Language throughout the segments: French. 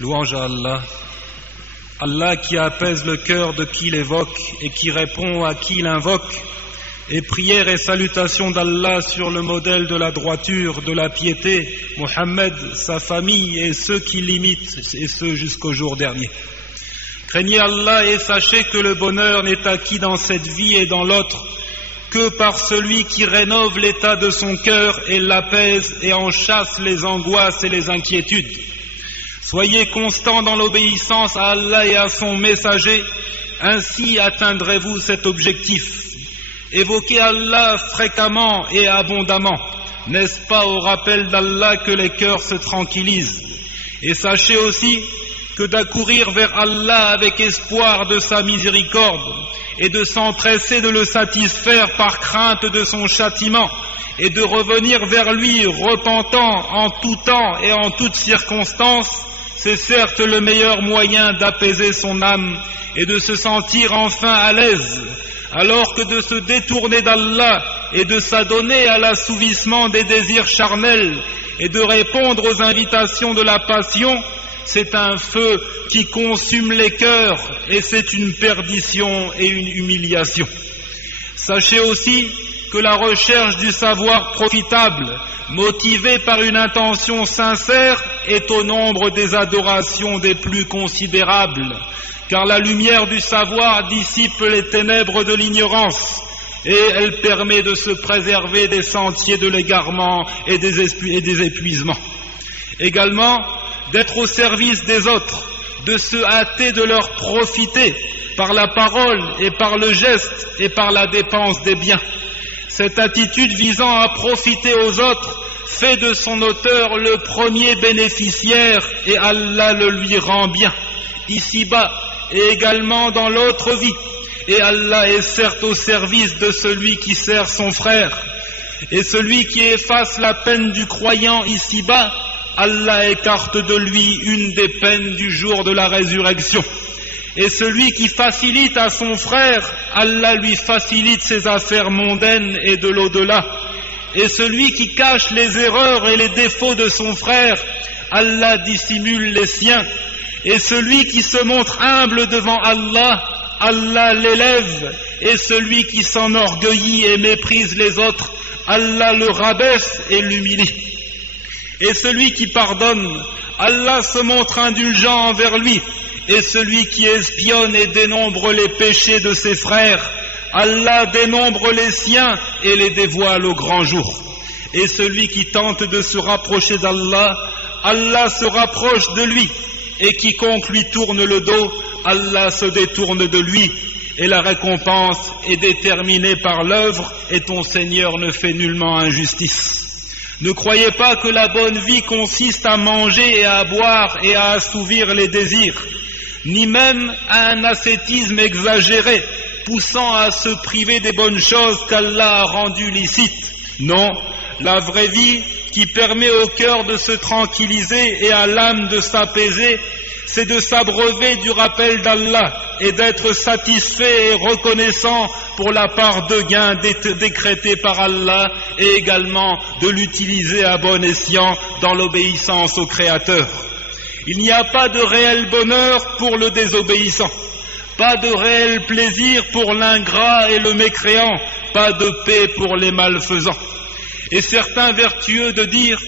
Louange à Allah. Allah qui apaise le cœur de qui l'évoque et qui répond à qui l'invoque. Et prière et salutations d'Allah sur le modèle de la droiture, de la piété, Mohammed, sa famille et ceux qui l'imitent, et ceux jusqu'au jour dernier. Craignez Allah et sachez que le bonheur n'est acquis dans cette vie et dans l'autre que par celui qui rénove l'état de son cœur et l'apaise et en chasse les angoisses et les inquiétudes. Soyez constants dans l'obéissance à Allah et à son messager, ainsi atteindrez-vous cet objectif. Évoquez Allah fréquemment et abondamment. N'est-ce pas au rappel d'Allah que les cœurs se tranquillisent? Et sachez aussi que d'accourir vers Allah avec espoir de sa miséricorde et de s'empresser de le satisfaire par crainte de son châtiment et de revenir vers lui repentant en tout temps et en toutes circonstances, c'est certes le meilleur moyen d'apaiser son âme et de se sentir enfin à l'aise, alors que de se détourner d'Allah et de s'adonner à l'assouvissement des désirs charnels et de répondre aux invitations de la passion, c'est un feu qui consume les cœurs et c'est une perdition et une humiliation. Sachez aussi que la recherche du savoir profitable, motivée par une intention sincère, est au nombre des adorations des plus considérables, car la lumière du savoir dissipe les ténèbres de l'ignorance et elle permet de se préserver des sentiers de l'égarement et des épuisements. Également, d'être au service des autres, de se hâter de leur profiter par la parole et par le geste et par la dépense des biens. Cette attitude visant à profiter aux autres fait de son auteur le premier bénéficiaire et Allah le lui rend bien, ici-bas et également dans l'autre vie. Et Allah est certes au service de celui qui sert son frère. Et celui qui efface la peine du croyant ici-bas, Allah écarte de lui une des peines du jour de la résurrection. Et celui qui facilite à son frère, Allah lui facilite ses affaires mondaines et de l'au-delà. Et celui qui cache les erreurs et les défauts de son frère, Allah dissimule les siens. Et celui qui se montre humble devant Allah, Allah l'élève. Et celui qui s'enorgueillit et méprise les autres, Allah le rabaisse et l'humilie. Et celui qui pardonne, Allah se montre indulgent envers lui. Et celui qui espionne et dénombre les péchés de ses frères, Allah dénombre les siens et les dévoile au grand jour. Et celui qui tente de se rapprocher d'Allah, Allah se rapproche de lui. Et quiconque lui tourne le dos, Allah se détourne de lui. Et la récompense est déterminée par l'œuvre et ton Seigneur ne fait nullement injustice. Ne croyez pas que la bonne vie consiste à manger et à boire et à assouvir les désirs, ni même à un ascétisme exagéré, poussant à se priver des bonnes choses qu'Allah a rendues licites. Non, la vraie vie qui permet au cœur de se tranquilliser et à l'âme de s'apaiser, c'est de s'abreuver du rappel d'Allah et d'être satisfait et reconnaissant pour la part de gain décrétée par Allah et également de l'utiliser à bon escient dans l'obéissance au Créateur. Il n'y a pas de réel bonheur pour le désobéissant, pas de réel plaisir pour l'ingrat et le mécréant, pas de paix pour les malfaisants. Et certains vertueux de dire,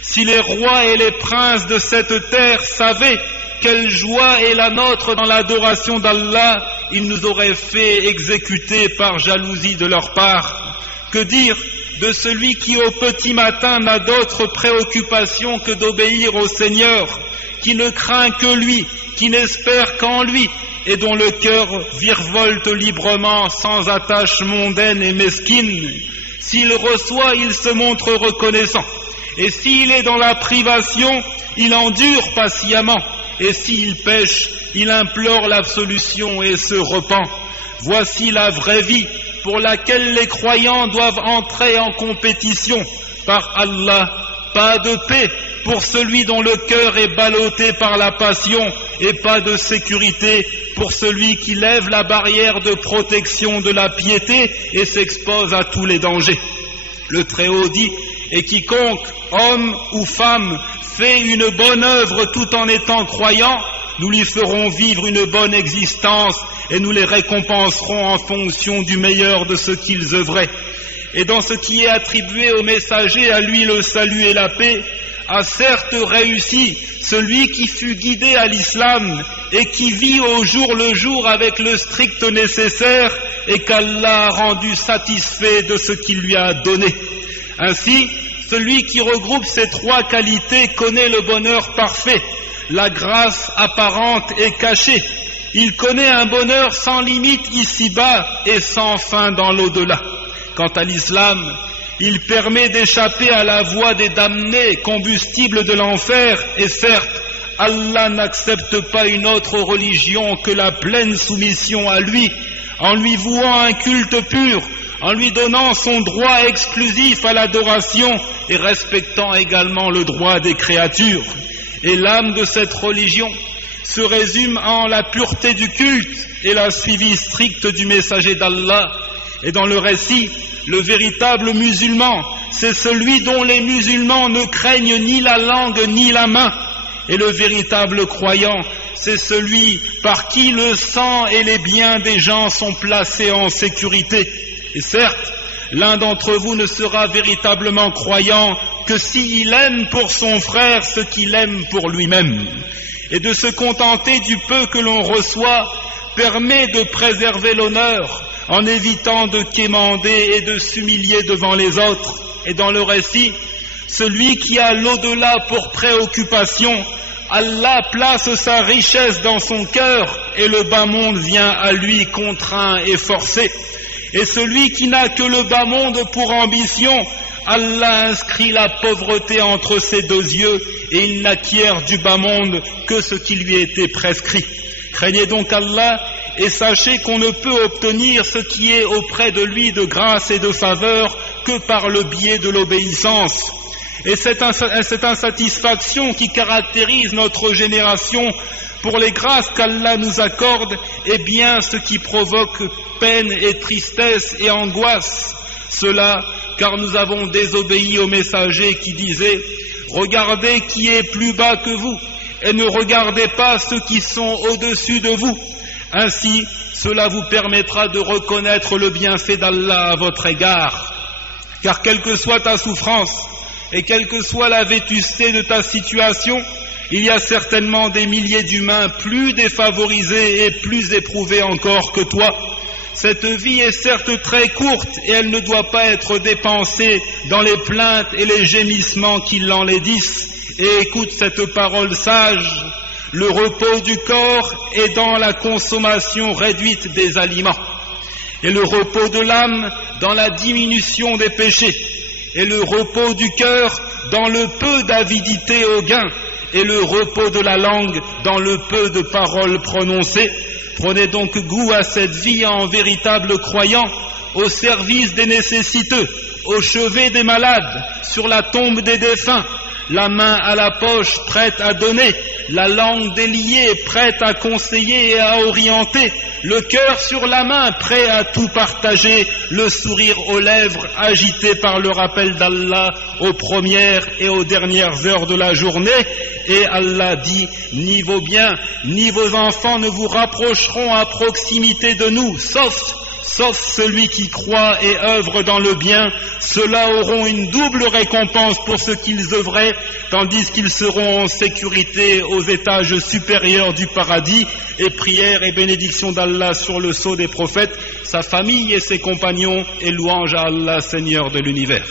si les rois et les princes de cette terre savaient quelle joie est la nôtre dans l'adoration d'Allah, ils nous auraient fait exécuter par jalousie de leur part. Que dire de celui qui au petit matin n'a d'autre préoccupation que d'obéir au Seigneur, qui ne craint que lui, qui n'espère qu'en lui, et dont le cœur virevolte librement sans attache mondaine et mesquine. S'il reçoit, il se montre reconnaissant, et s'il est dans la privation, il endure patiemment, et s'il pêche, il implore l'absolution et se repent. Voici la vraie vie pour laquelle les croyants doivent entrer en compétition. Par Allah, pas de paix pour celui dont le cœur est ballotté par la passion, et pas de sécurité pour celui qui lève la barrière de protection de la piété et s'expose à tous les dangers. Le Très-Haut dit, Et quiconque, homme ou femme, fait une bonne œuvre tout en étant croyant, nous lui ferons vivre une bonne existence et nous les récompenserons en fonction du meilleur de ce qu'ils œuvraient. Et dans ce qui est attribué au messager, à lui le salut et la paix, a certes réussi celui qui fut guidé à l'islam et qui vit au jour le jour avec le strict nécessaire et qu'Allah a rendu satisfait de ce qu'il lui a donné. Ainsi, celui qui regroupe ces trois qualités connaît le bonheur parfait, la grâce apparente et cachée. Il connaît un bonheur sans limite ici-bas et sans fin dans l'au-delà. Quant à l'islam, il permet d'échapper à la voie des damnés, combustible de l'enfer, et certes, Allah n'accepte pas une autre religion que la pleine soumission à lui, en lui vouant un culte pur, en lui donnant son droit exclusif à l'adoration et respectant également le droit des créatures. Et l'âme de cette religion se résume en la pureté du culte et la suivi stricte du messager d'Allah. Et dans le récit, le véritable musulman, c'est celui dont les musulmans ne craignent ni la langue ni la main. Et le véritable croyant, c'est celui par qui le sang et les biens des gens sont placés en sécurité. Et certes, l'un d'entre vous ne sera véritablement croyant que s'il aime pour son frère ce qu'il aime pour lui-même. Et de se contenter du peu que l'on reçoit permet de préserver l'honneur en évitant de quémander et de s'humilier devant les autres. Et dans le récit, celui qui a l'au-delà pour préoccupation, Allah place sa richesse dans son cœur et le bas monde vient à lui contraint et forcé. Et celui qui n'a que le bas monde pour ambition, Allah inscrit la pauvreté entre ses deux yeux et il n'acquiert du bas monde que ce qui lui était prescrit. Craignez donc Allah et sachez qu'on ne peut obtenir ce qui est auprès de lui de grâce et de faveur que par le biais de l'obéissance. Et cette insatisfaction qui caractérise notre génération pour les grâces qu'Allah nous accorde est bien ce qui provoque peine et tristesse et angoisse. Cela car nous avons désobéi au messager qui disait « Regardez qui est plus bas que vous et ne regardez pas ceux qui sont au-dessus de vous. Ainsi, cela vous permettra de reconnaître le bienfait d'Allah à votre égard. Car quelle que soit ta souffrance et quelle que soit la vétusté de ta situation, il y a certainement des milliers d'humains plus défavorisés et plus éprouvés encore que toi. Cette vie est certes très courte et elle ne doit pas être dépensée dans les plaintes et les gémissements qui l'enlaidissent. Et écoute cette parole sage, le repos du corps est dans la consommation réduite des aliments, et le repos de l'âme dans la diminution des péchés, et le repos du cœur dans le peu d'avidité au gain, et le repos de la langue dans le peu de paroles prononcées. Prenez donc goût à cette vie en véritable croyant, au service des nécessiteux, au chevet des malades, sur la tombe des défunts, la main à la poche prête à donner, la langue déliée prête à conseiller et à orienter, le cœur sur la main prêt à tout partager, le sourire aux lèvres agité par le rappel d'Allah aux premières et aux dernières heures de la journée. Et Allah dit, ni vos biens, ni vos enfants ne vous rapprocheront à proximité de nous, sauf celui qui croit et œuvre dans le bien. Ceux-là auront une double récompense pour ce qu'ils œuvraient, tandis qu'ils seront en sécurité aux étages supérieurs du paradis. Et prière et bénédiction d'Allah sur le sceau des prophètes, sa famille et ses compagnons, et louange à Allah, Seigneur de l'univers.